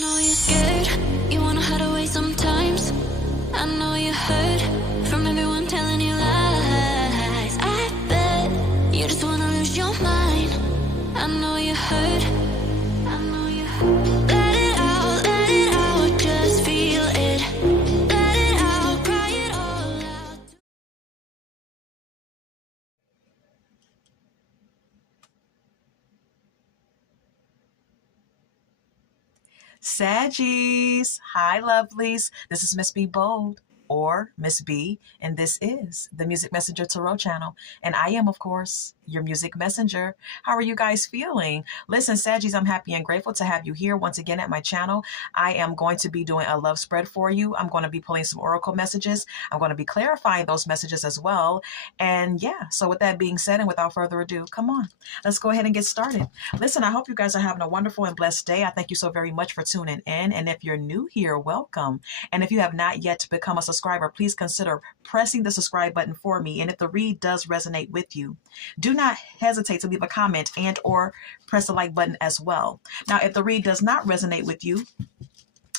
know you're scared, you wanna hide away sometimes. I know you hurt from everyone telling you lies. I bet you just wanna lose your mind. I know you hurt, I know you hurt. Let it out, just feel it. Let it out, cry it all out. Saggies, hi lovelies. This is Miss B Bold, or Miss B, and this is the Music Messenger Tarot channel. And I am, of course, your music messenger. How are you guys feeling? Listen, Saggies, I'm happy and grateful to have you here once again at my channel. I am going to be doing a love spread for you. I'm going to be pulling some oracle messages. I'm going to be clarifying those messages as well. And yeah, so with that being said, and without further ado, come on, let's go ahead and get started. Listen, I hope you guys are having a wonderful and blessed day. I thank you so very much for tuning in. And if you're new here, welcome. And if you have not yet become a subscriber, please consider pressing the subscribe button for me. And if the read does resonate with you, do not hesitate to leave a comment and or press the like button as well. Now, if the read does not resonate with you,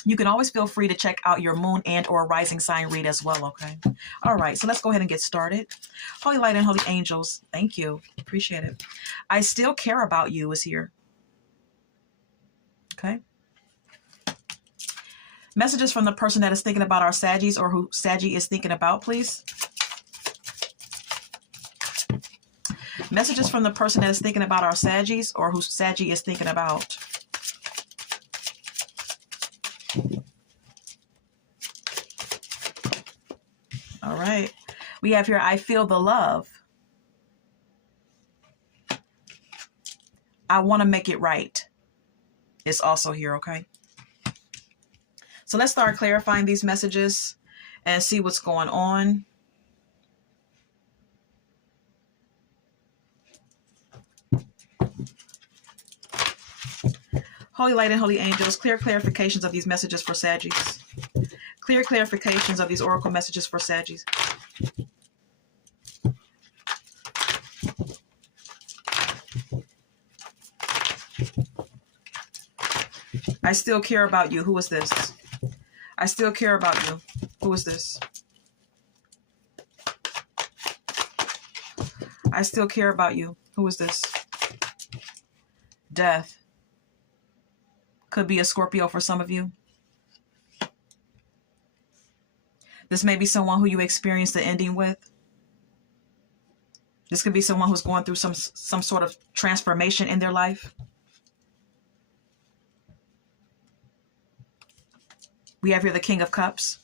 you can always feel free to check out your moon and or rising sign read as well, okay? All right, so let's go ahead and get started. Holy light and holy angels, thank you. Appreciate it. I still care about you is here. Okay. Messages from the person that is thinking about our Saggies or who Saggy is thinking about, please. Messages from the person that is thinking about our Saggies or who Saggy is thinking about. All right. We have here, I feel the love. I want to make it right. It's also here, okay? So let's start clarifying these messages and see what's going on. Holy light and holy angels, clear clarifications of these messages for Saggies. Clear clarifications of these oracle messages for Saggies. I still care about you. Who is this? I still care about you. Who is this? I still care about you. Who is this? Death. Could be a Scorpio for some of you. This may be someone who you experienced the ending with. This could be someone who's going through some sort of transformation in their life. We have here the King of Cups.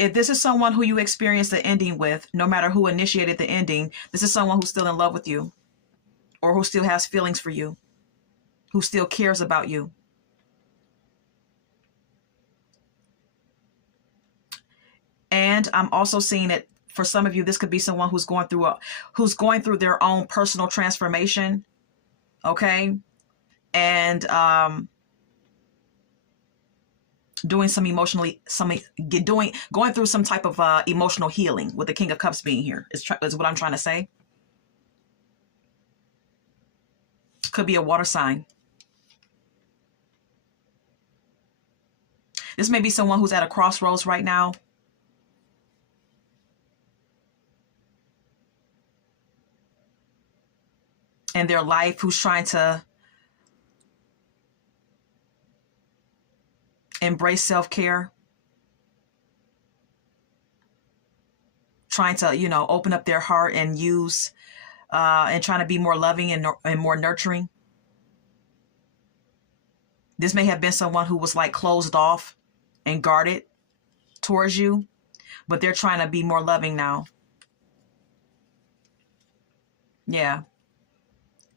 If this is someone who you experienced the ending with, no matter who initiated the ending, this is someone who's still in love with you or who still has feelings for you, who still cares about you. And I'm also seeing it for some of you, this could be someone who's going through their own personal transformation. Okay. And, doing some going through some type of emotional healing with the King of Cups being here is what I'm trying to say. Could be a water sign. This may be someone who's at a crossroads right now. In their life, who's trying to embrace self-care, trying to, open up their heart and use, and trying to be more loving and more nurturing. This may have been someone who was like closed off and guarded towards you, but they're trying to be more loving now. Yeah.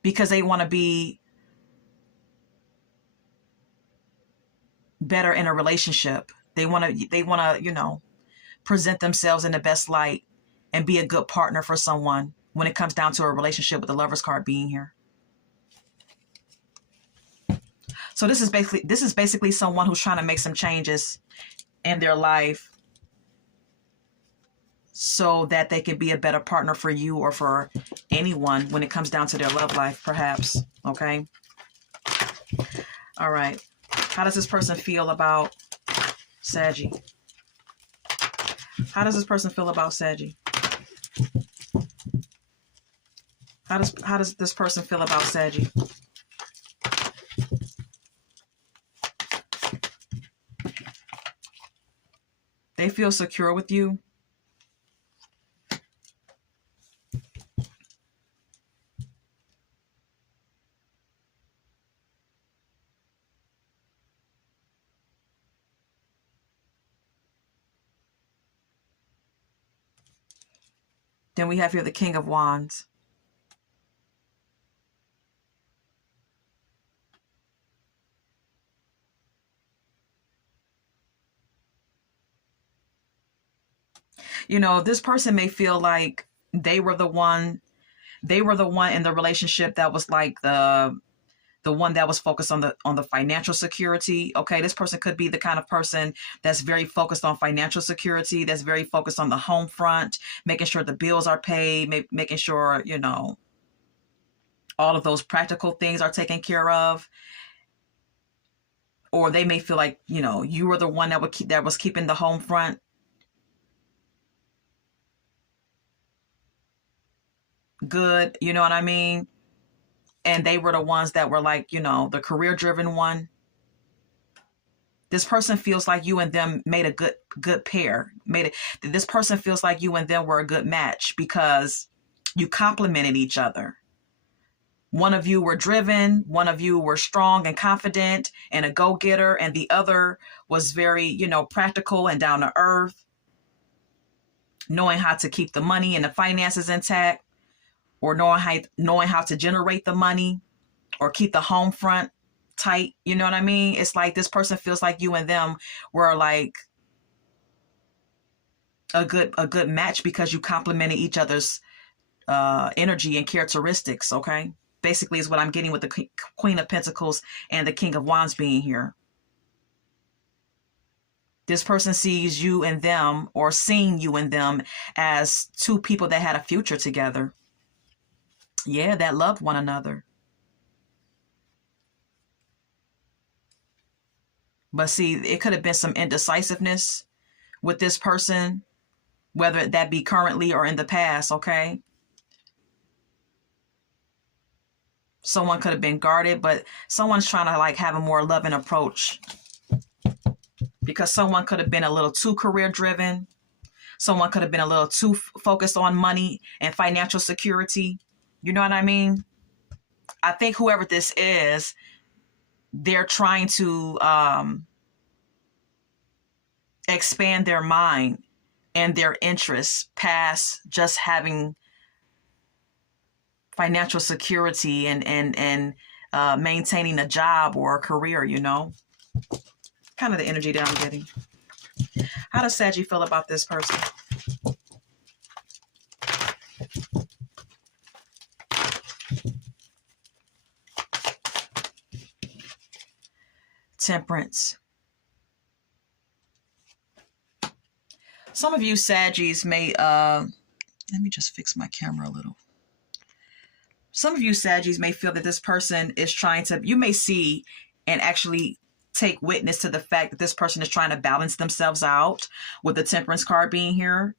Because they want to be better in a relationship. They want to, present themselves in the best light and be a good partner for someone when it comes down to a relationship, with the Lover's card being here. So this is basically someone who's trying to make some changes in their life so that they can be a better partner for you or for anyone when it comes down to their love life, perhaps. Okay. All right. How does this person feel about Saggy? How does this person feel about Saggy? How does this person feel about Saggy? They feel secure with you. Then we have here the King of Wands. You know, this person may feel like they were the one in the relationship that was like the one that was focused on the financial security. Okay, this person could be the kind of person that's very focused on financial security, that's very focused on the home front, making sure the bills are paid, making sure, you know, all of those practical things are taken care of. Or they may feel like, you know, you were the one that was keeping the home front good, you know what I mean? And they were the ones that were like, you know, the career driven one. This person feels like you and them made a good pair. This person feels like you and them were a good match because you complemented each other. One of you were driven, one of you were strong and confident and a go-getter, and the other was very, you know, practical and down to earth, knowing how to keep the money and the finances intact, or knowing how to generate the money or keep the home front tight. You know what I mean? It's like this person feels like you and them were like a good match because you complemented each other's energy and characteristics. Okay, basically is what I'm getting with the Queen of Pentacles and the King of Wands being here. This person sees you and them, or seeing you and them, as two people that had a future together. Yeah, that loved one another. But see, it could have been some indecisiveness with this person, whether that be currently or in the past, okay? Someone could have been guarded, but someone's trying to like have a more loving approach, because someone could have been a little too career driven. Someone could have been a little too focused on money and financial security. You know what I mean? I think whoever this is, they're trying to expand their mind and their interests past just having financial security and maintaining a job or a career, you know? Kind of the energy that I'm getting. How does Saggy feel about this person? Temperance. Some of you Saggies may, let me just fix my camera a little. Some of you Saggies may feel that this person is trying to, you may see and actually take witness to the fact that this person is trying to balance themselves out with the Temperance card being here.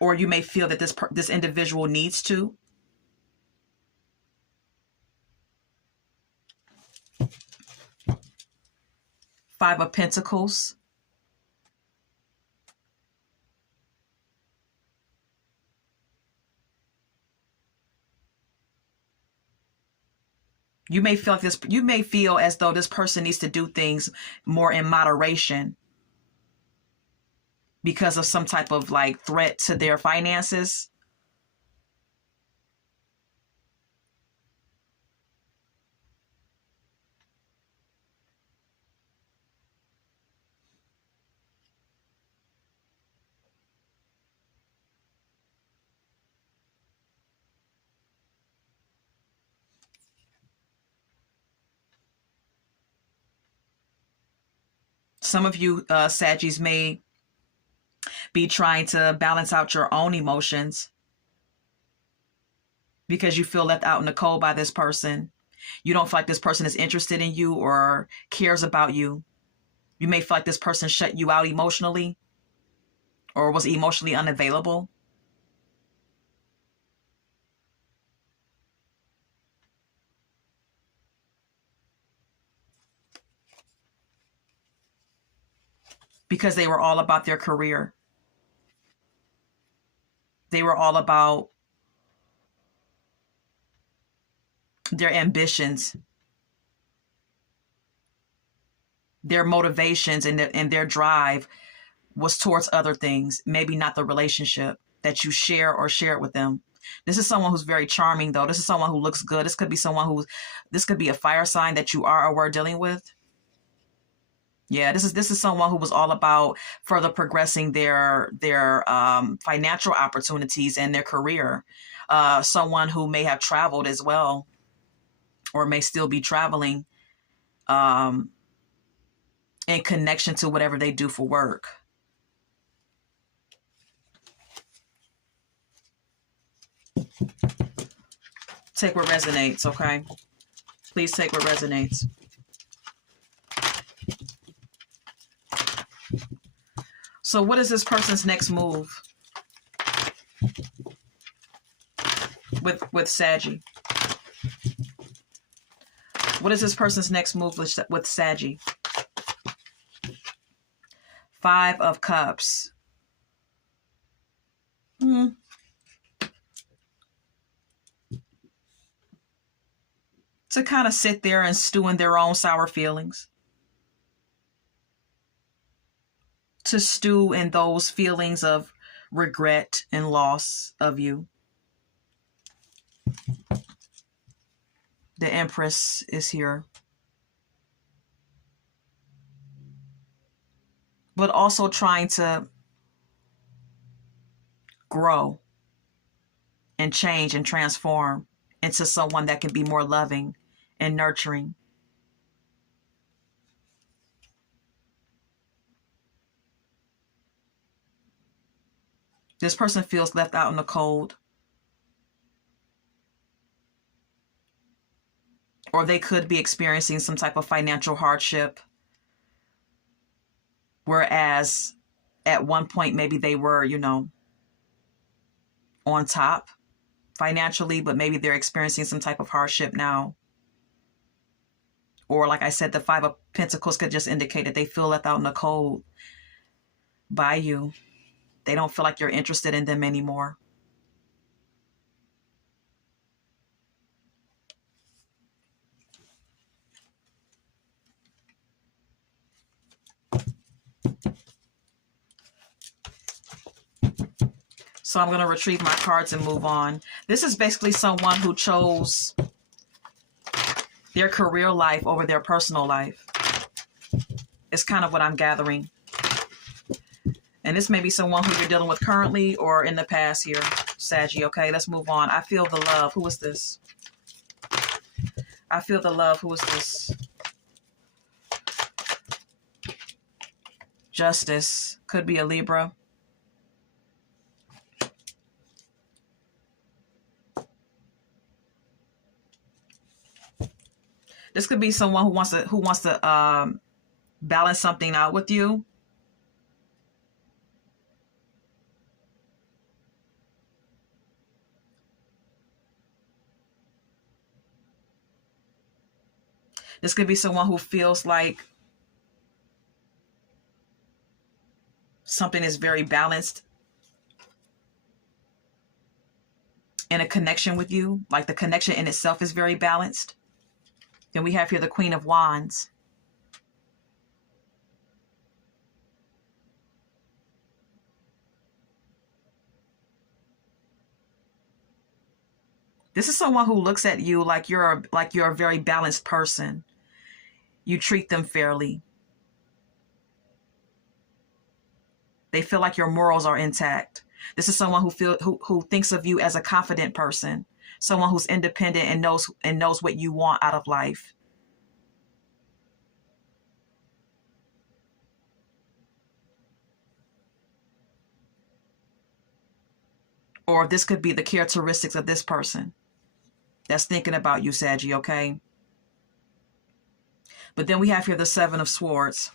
Or you may feel that this individual needs to. Five of Pentacles. You may feel as though this person needs to do things more in moderation because of some type of like threat to their finances. Some of you Saggies may be trying to balance out your own emotions because you feel left out in the cold by this person. You don't feel like this person is interested in you or cares about you. You may feel like this person shut you out emotionally or was emotionally unavailable. Because they were all about their career. They were all about their ambitions, their motivations, and their drive was towards other things, maybe not the relationship that you share or share it with them. This is someone who's very charming, though. This is someone who looks good. This could be this could be a fire sign that you are or were dealing with. Yeah, this is someone who was all about further progressing their financial opportunities and their career. Someone who may have traveled as well, or may still be traveling, in connection to whatever they do for work. Take what resonates, okay? Please take what resonates. So what is this person's next move with Saggy? What is this person's next move with Saggy? 5 of Cups. To kind of sit there and stew in their own sour feelings. To stew in those feelings of regret and loss of you. The Empress is here. But also trying to grow and change and transform into someone that can be more loving and nurturing. This person feels left out in the cold. Or they could be experiencing some type of financial hardship. Whereas at one point, maybe they were, on top financially, but maybe they're experiencing some type of hardship now. Or like I said, the 5 of Pentacles could just indicate that they feel left out in the cold by you. They don't feel like you're interested in them anymore. So I'm going to retrieve my cards and move on. This is basically someone who chose their career life over their personal life. It's kind of what I'm gathering. And this may be someone who you're dealing with currently or in the past here, Saggy. Okay, let's move on. I feel the love. Who is this? I feel the love. Who is this? Justice. Could be a Libra. This could be someone who wants to balance something out with you. This could be someone who feels like something is very balanced in a connection with you. Like the connection in itself is very balanced. Then we have here the Queen of Wands. This is someone who looks at you like you're a very balanced person. You treat them fairly. They feel like your morals are intact. This is someone who thinks of you as a confident person, someone who's independent and knows what you want out of life. Or this could be the characteristics of this person that's thinking about you, Saggy, okay? But then we have here the Seven of Swords.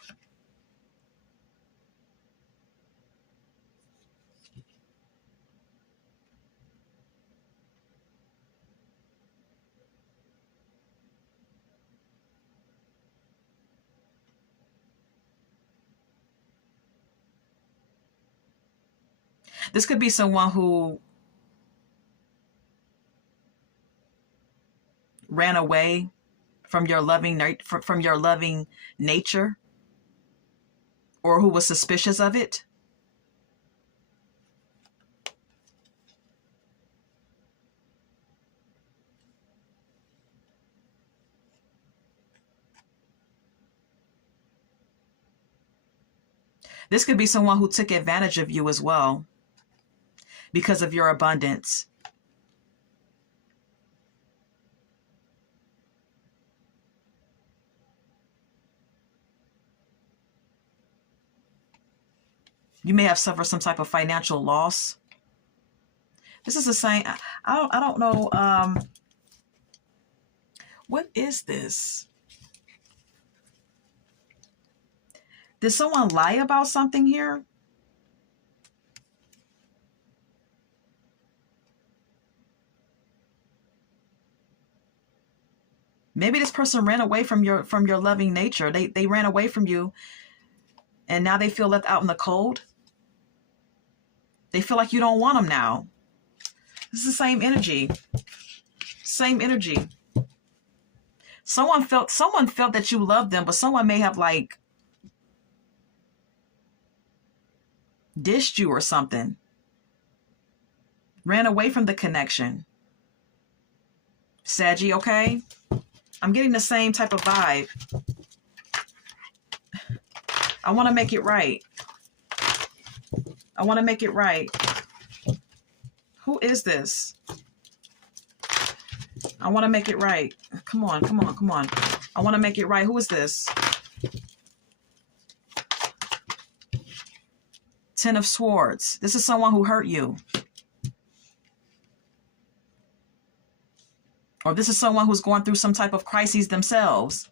This could be someone who ran away from your loving nature, or who was suspicious of it. This could be someone who took advantage of you as well because of your abundance. You may have suffered some type of financial loss. This is the same. I don't know. What is this? Did someone lie about something here? Maybe this person ran away from your loving nature. They ran away from you, and now they feel left out in the cold. They feel like you don't want them now. This is the same energy. Same energy. Someone felt that you loved them, but someone may have like dished you or something. Ran away from the connection. Saggy, okay? I'm getting the same type of vibe. I want to make it right. I want to make it right. Who is this? I want to make it right. Come on, come on, come on. I want to make it right. Who is this? Ten of Swords. This is someone who hurt you. Or this is someone who's going through some type of crises themselves.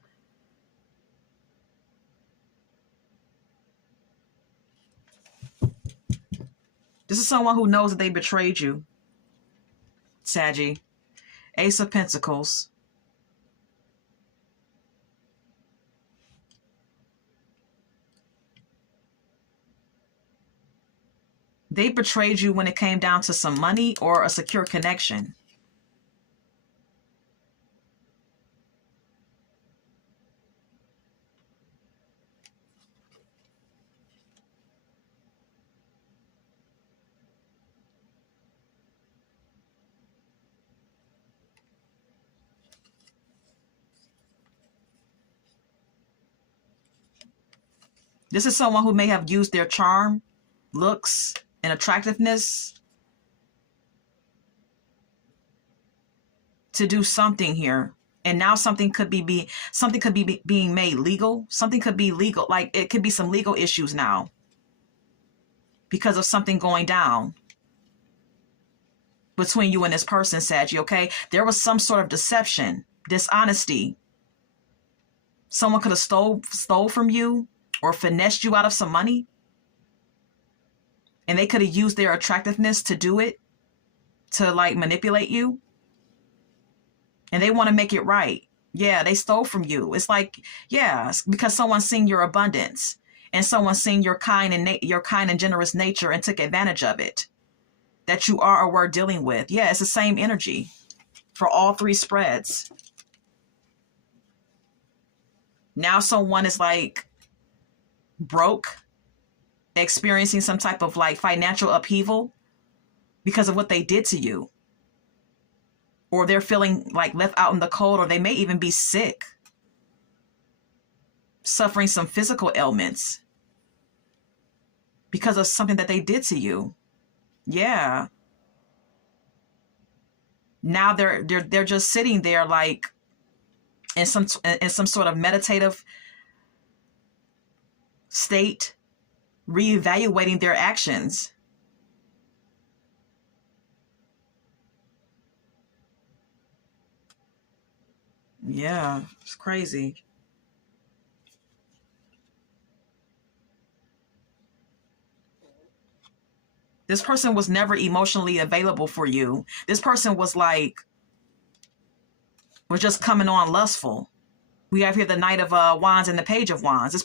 This is someone who knows that they betrayed you. Saggy. Ace of Pentacles. They betrayed you when it came down to some money or a secure connection. This is someone who may have used their charm, looks, and attractiveness to do something here. And now something could be being made legal. Something could be legal. Like it could be some legal issues now because of something going down between you and this person, Saggy, okay? There was some sort of deception, dishonesty. Someone could have stole from you or finessed you out of some money. And they could have used their attractiveness to do it, to like manipulate you. And they want to make it right. Yeah, they stole from you. It's like, yeah, it's because someone's seen your abundance and someone's seen your kind and generous nature and took advantage of it. That you are or were dealing with. Yeah, it's the same energy for all three spreads. Now someone is like broke, experiencing some type of like financial upheaval because of what they did to you. Or they're feeling like left out in the cold, or they may even be sick, suffering some physical ailments because of something that they did to you. Yeah. Now they're just sitting there like in some sort of meditative state, reevaluating their actions. Yeah, it's crazy. This person was never emotionally available for you. This person was just coming on lustful. We have here the Knight of Wands and the Page of Wands. This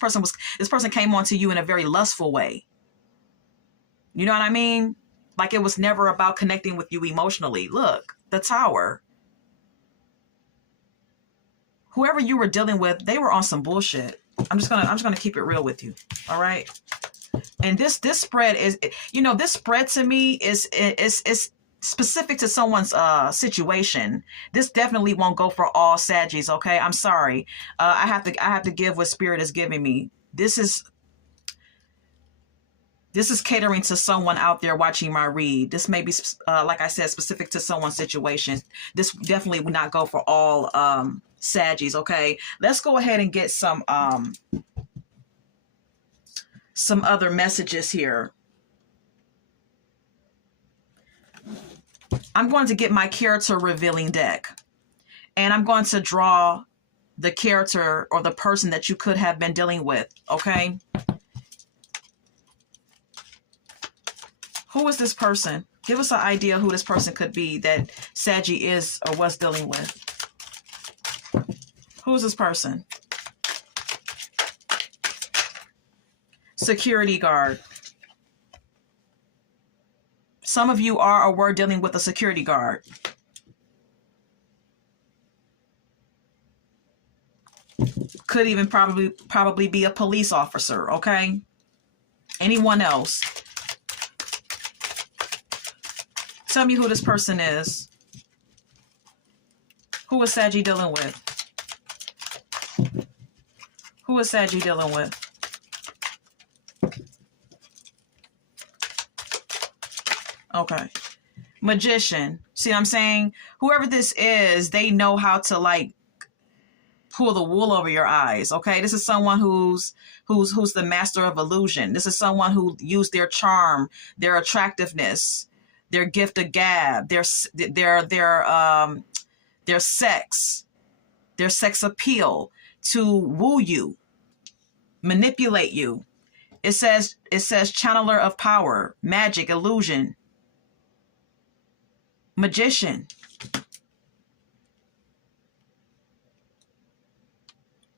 person came on to you in a very lustful way. You know what I mean? Like it was never about connecting with you emotionally. Look, the Tower. Whoever you were dealing with, they were on some bullshit. I'm just gonna keep it real with you. All right. And this spread is, this spread to me is specific to someone's situation. This definitely won't go for all Saggies, okay? I'm sorry. I have to give what Spirit is giving me. This is catering to someone out there watching my read. This may be, like I said, specific to someone's situation. This definitely would not go for all Saggies, okay? Let's go ahead and get some other messages here. I'm going to get my character revealing deck, and I'm going to draw the character or the person that you could have been dealing with, okay? Who is this person? Give us an idea who this person could be that Saggy is or was dealing with. Who is this person? Security guard. Some of you are or were dealing with a security guard. Could even probably be a police officer, okay? Anyone else? Tell me who this person is. Who is Saggy dealing with? Who is Saggy dealing with? Okay. Magician. See what I'm saying? Whoever this is, they know how to pull the wool over your eyes. Okay. This is someone who's the master of illusion. This is someone who used their charm, their attractiveness, their gift of gab, their sex appeal to woo you, manipulate you. It says channeler of power, magic, illusion, magician.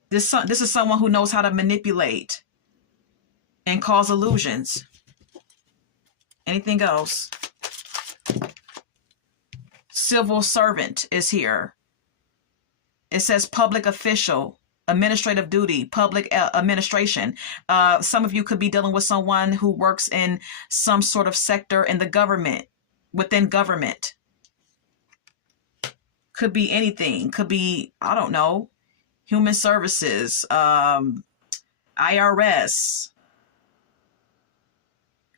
This is someone who knows how to manipulate and cause illusions. Anything else? Civil servant is here. It says public official, administrative duty, public administration. Some of you could be dealing with someone who works in some sort of sector in the government, within government. Could be anything. Could be, I don't know, human services, IRS,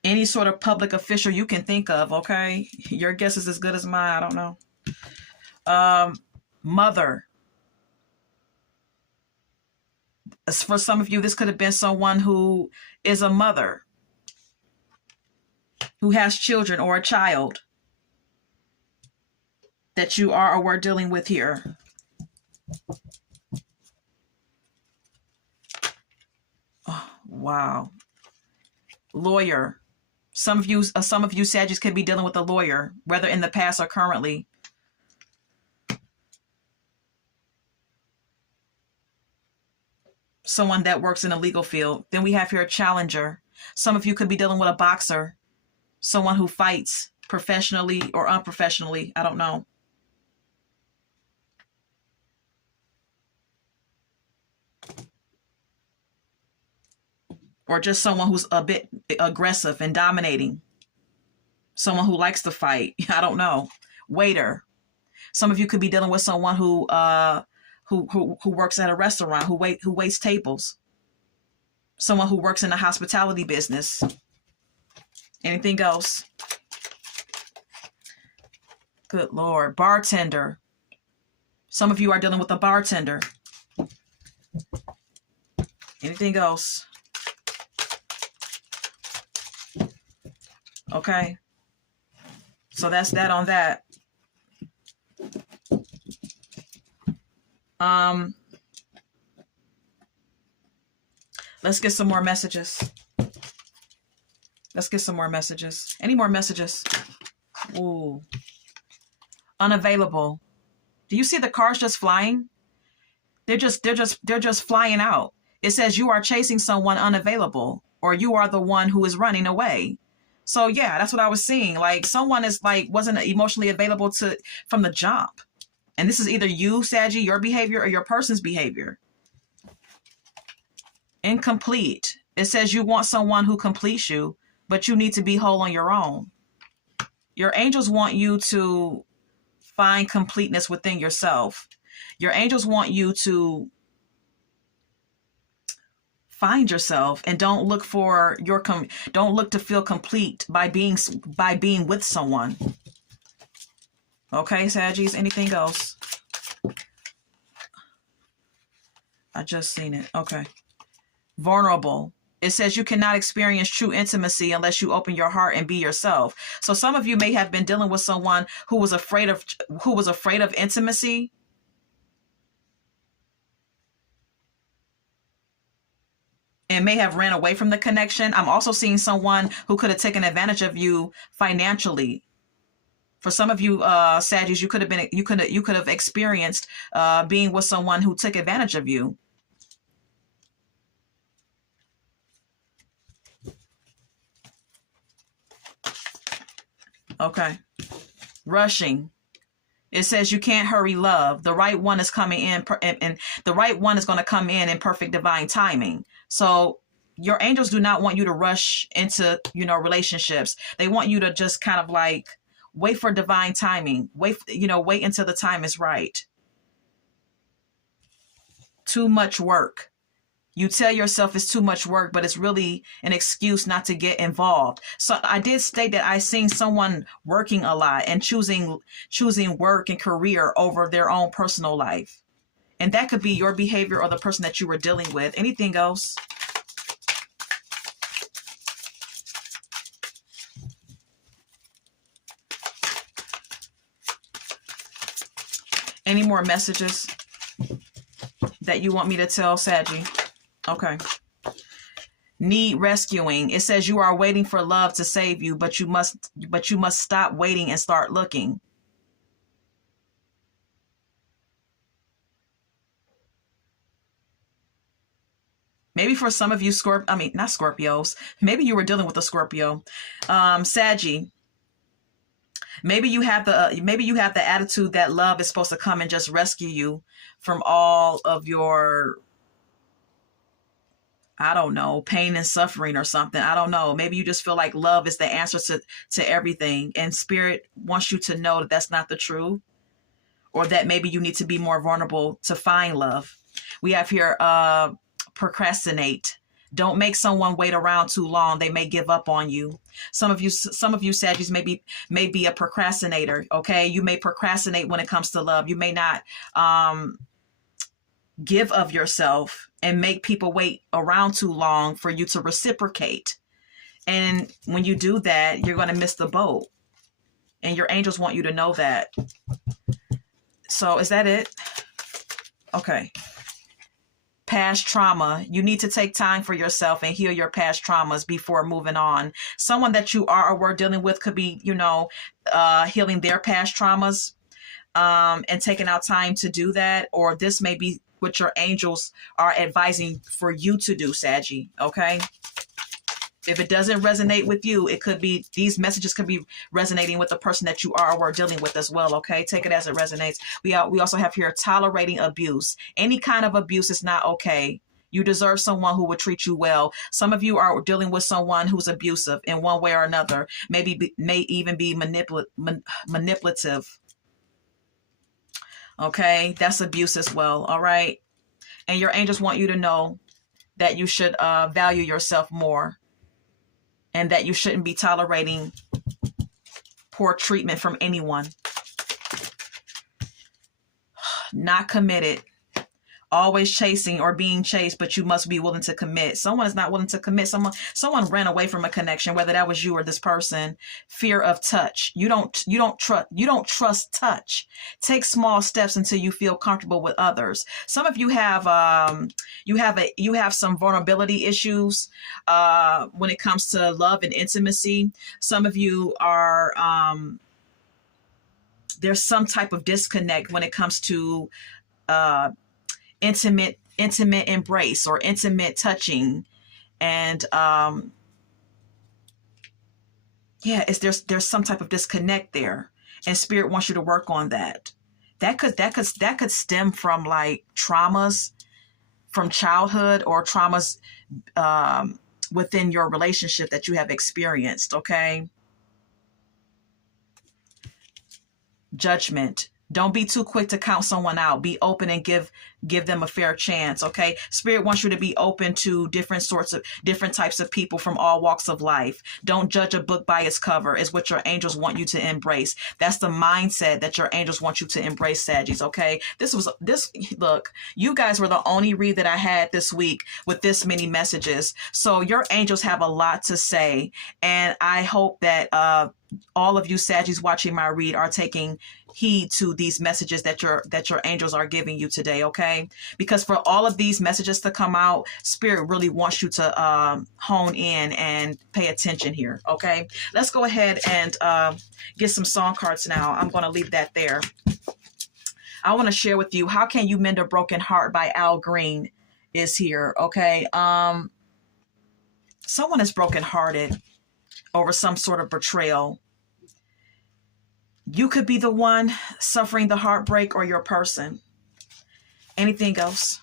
any sort of public official you can think of, okay? Your guess is as good as mine. I don't know. Mother. For some of you, this could have been someone who is a mother, who has children or a child that you are or were dealing with here. Oh, wow. Lawyer. Some of you Sagittarius could be dealing with a lawyer, whether in the past or currently. Someone that works in the legal field. Then we have here a challenger. Some of you could be dealing with a boxer, someone who fights professionally or unprofessionally. I don't know. Or just someone who's a bit aggressive and dominating. Someone who likes to fight. I don't know. Waiter. Some of you could be dealing with someone who works at a restaurant, who waits tables. Someone who works in the hospitality business. Anything else? Good Lord. Bartender. Some of you are dealing with a bartender. Anything else? Okay. So that's that on that. Let's get some more messages. Let's get some more messages. Any more messages? Ooh. Unavailable. Do you see the cars just flying? They're just flying out. It says you are chasing someone unavailable, or you are the one who is running away. So yeah, that's what I was seeing. Like someone is like wasn't emotionally available from the jump. And this is either you, Saggy, your behavior, or your person's behavior. Incomplete. It says you want someone who completes you, but you need to be whole on your own. Your angels want you to find completeness within yourself. Your angels want you to find yourself and don't look to feel complete by being with someone. Okay, Saggies, anything else? I just seen it. Okay. Vulnerable. It says you cannot experience true intimacy unless you open your heart and be yourself. So some of you may have been dealing with someone who was afraid of intimacy. And may have ran away from the connection. I'm also seeing someone who could have taken advantage of you financially. For some of you, Saggies, you could have experienced being with someone who took advantage of you. Okay. Rushing. It says you can't hurry love. The right one is coming in, and the right one is going to come in perfect divine timing. So your angels do not want you to rush into, relationships. They want you to just kind of like wait for divine timing. Wait until the time is right. Too much work. You tell yourself it's too much work, but it's really an excuse not to get involved. So I did state that I seen someone working a lot and choosing work and career over their own personal life. And that could be your behavior or the person that you were dealing with. Anything else? Any more messages that you want me to tell Saggy? Okay. Need rescuing. It says you are waiting for love to save you, but you must stop waiting and start looking. Maybe for some of you, not Scorpios. Maybe you were dealing with a Scorpio. Saggy. Maybe you have the attitude that love is supposed to come and just rescue you from all of your, I don't know, pain and suffering or something. I don't know. Maybe you just feel like love is the answer to everything. And Spirit wants you to know that that's not the truth, or that maybe you need to be more vulnerable to find love. We have here, procrastinate. Don't make someone wait around too long. They may give up on you. Some of you Saggies may be a procrastinator. Okay. You may procrastinate when it comes to love. You may not, give of yourself and make people wait around too long for you to reciprocate. And when you do that, you're going to miss the boat. And your angels want you to know that. So is that it? Okay. Past trauma. You need to take time for yourself and heal your past traumas before moving on. Someone that you are or were dealing with could be, healing their past traumas, and taking out time to do that. Or this may be what your angels are advising for you to do, Saggy. Okay. If it doesn't resonate with you, it could be, these messages could be resonating with the person that you are or are dealing with as well. Okay. Take it as it resonates. We also have here tolerating abuse. Any kind of abuse is not okay. You deserve someone who will treat you well. Some of you are dealing with someone who's abusive in one way or another. May even be manipulative. Okay. That's abuse as well. All right. And your angels want you to know that you should value yourself more, and that you shouldn't be tolerating poor treatment from anyone. Not committed. always chasing or being chased, but you must be willing to commit. Someone is not willing to commit. Someone ran away from a connection, whether that was you or this person. Fear of touch. You don't trust touch. Take small steps until you feel comfortable with others. Some of you have some vulnerability issues when it comes to love and intimacy. Some of you are there's some type of disconnect when it comes to intimate embrace or intimate touching, and there's some type of disconnect there, and spirit wants you to work on that. That could stem from like traumas from childhood or traumas within your relationship that you have experienced. Okay. Judgment. Don't be too quick to count someone out. Be open and give them a fair chance. Okay. Spirit wants you to be open to different types of people from all walks of life. Don't judge a book by its cover is what your angels want you to embrace. That's the mindset that your angels want you to embrace, Saggies. Okay. Look, you guys were the only read that I had this week with this many messages. So your angels have a lot to say. And I hope that, all of you Saggies watching my read are taking heed to these messages that your angels are giving you today, okay? Because for all of these messages to come out, Spirit really wants you to hone in and pay attention here, okay? Let's go ahead and get some song cards now. I'm going to leave that there. I want to share with you, How Can You Mend a Broken Heart by Al Green is here, okay? Someone is brokenhearted over some sort of betrayal. You could be the one suffering the heartbreak or your person. Anything else?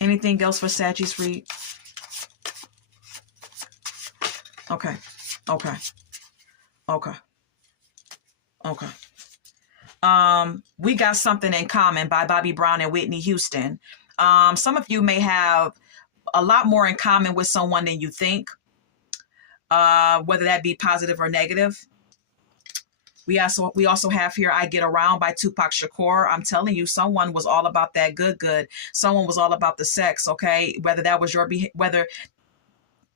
Anything else for Saggies read? Okay. We Got Something in Common by Bobby Brown and Whitney Houston. Some of you may have a lot more in common with someone than you think, whether that be positive or negative. We also have here I Get Around by Tupac Shakur. I'm telling you, someone was all about that good. Someone was all about the sex, okay? Whether that was whether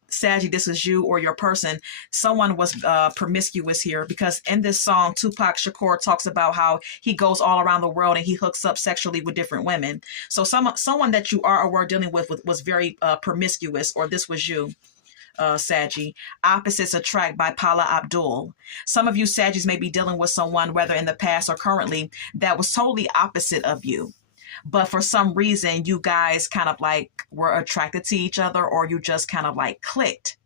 Saggy, this is you or your person, someone was promiscuous here, because in this song, Tupac Shakur talks about how he goes all around the world and he hooks up sexually with different women. So someone that you are or were dealing with was very promiscuous, or this was you, Saggy. Opposites Attract by Paula Abdul. Some of you Saggies may be dealing with someone, whether in the past or currently, that was totally opposite of you. But for some reason, you guys kind of like were attracted to each other, or you just kind of like clicked,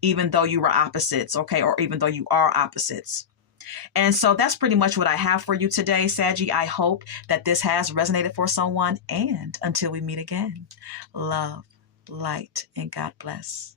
even though you were opposites, okay? Or even though you are opposites. And so that's pretty much what I have for you today, Saggy. I hope that this has resonated for someone. And until we meet again, love, light, and God bless.